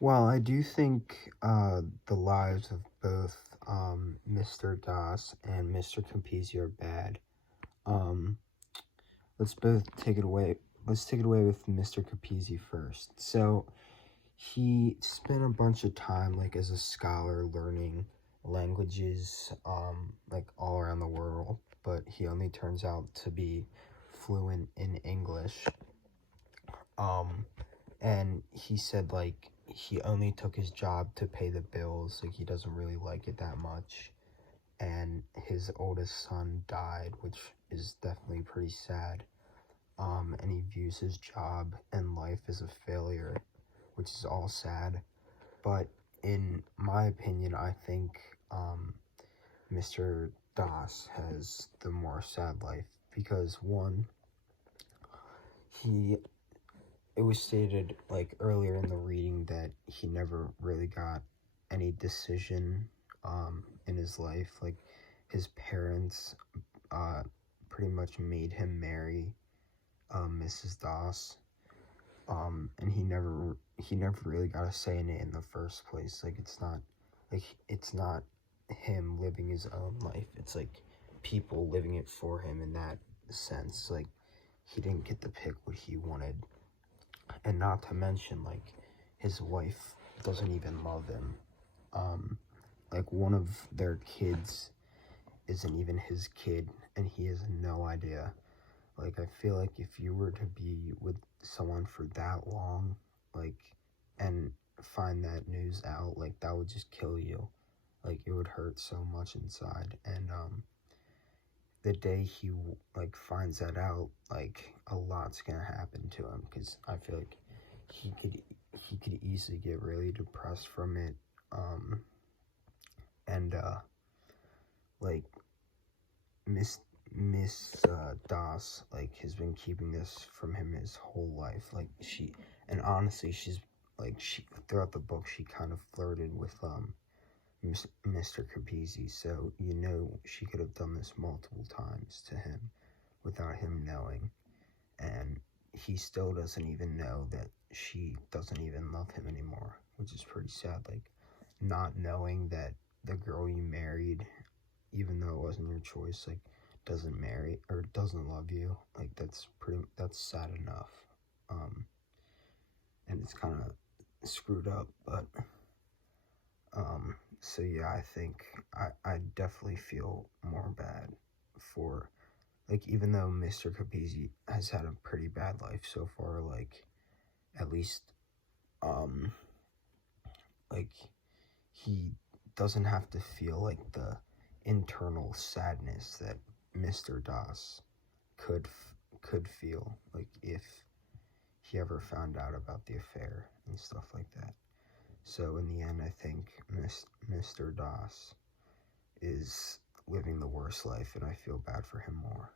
Well, I do think the lives of both Mr. Das and Mr. Capizzi are bad. Um, let's both take it away. Let's take it away with Mr. Capizzi first. So he spent a bunch of time like as a scholar learning languages like all around the world, but he only turns out to be fluent in English. Um, and he said like he only took his job to pay the bills, like he doesn't really like it that much. And his oldest son died, which is definitely pretty sad. And he views his job and life as a failure, which is all sad. But in my opinion, I think Mr. Das has the more sad life because one, he it was stated like earlier in the reading that he never really got any decision in his life. Like his parents uh pretty much made him marry Mrs. Das. And he never really got a say in it in the first place. Like it's not him living his own life. It's like people living it for him in that sense. Like he didn't get to pick what he wanted. And not to mention, like, his wife doesn't even love him. Um, like, one of their kids isn't even his kid, and he has no idea. Like, I feel like if you were to be with someone for that long, like, and find that news out, like, that would just kill you. Like, it would hurt so much inside. And, the day he, like, finds that out, like, a lot's gonna happen to him, because I feel like he could he could easily get really depressed from it. um and like Miss Das like has been keeping this from him his whole life. Like and honestly, she throughout the book she kind of flirted with Mr. Capizzi, so she could have done this multiple times to him without him knowing. And he still doesn't even know that she doesn't even love him anymore, which is pretty sad. Like, not knowing that the girl you married, even though it wasn't your choice, like, doesn't marry or doesn't love you. Like, that's sad enough. Um, and it's kind of screwed up, but so yeah, I think I definitely feel more bad for, like, even though Mr. Capizzi has had a pretty bad life so far, like, at least, um, like, he doesn't have to feel, like, the internal sadness that Mr. Das could feel, like, if he ever found out about the affair and stuff like that. So, in the end, I think Mr. Das is living the worst life, and I feel bad for him more.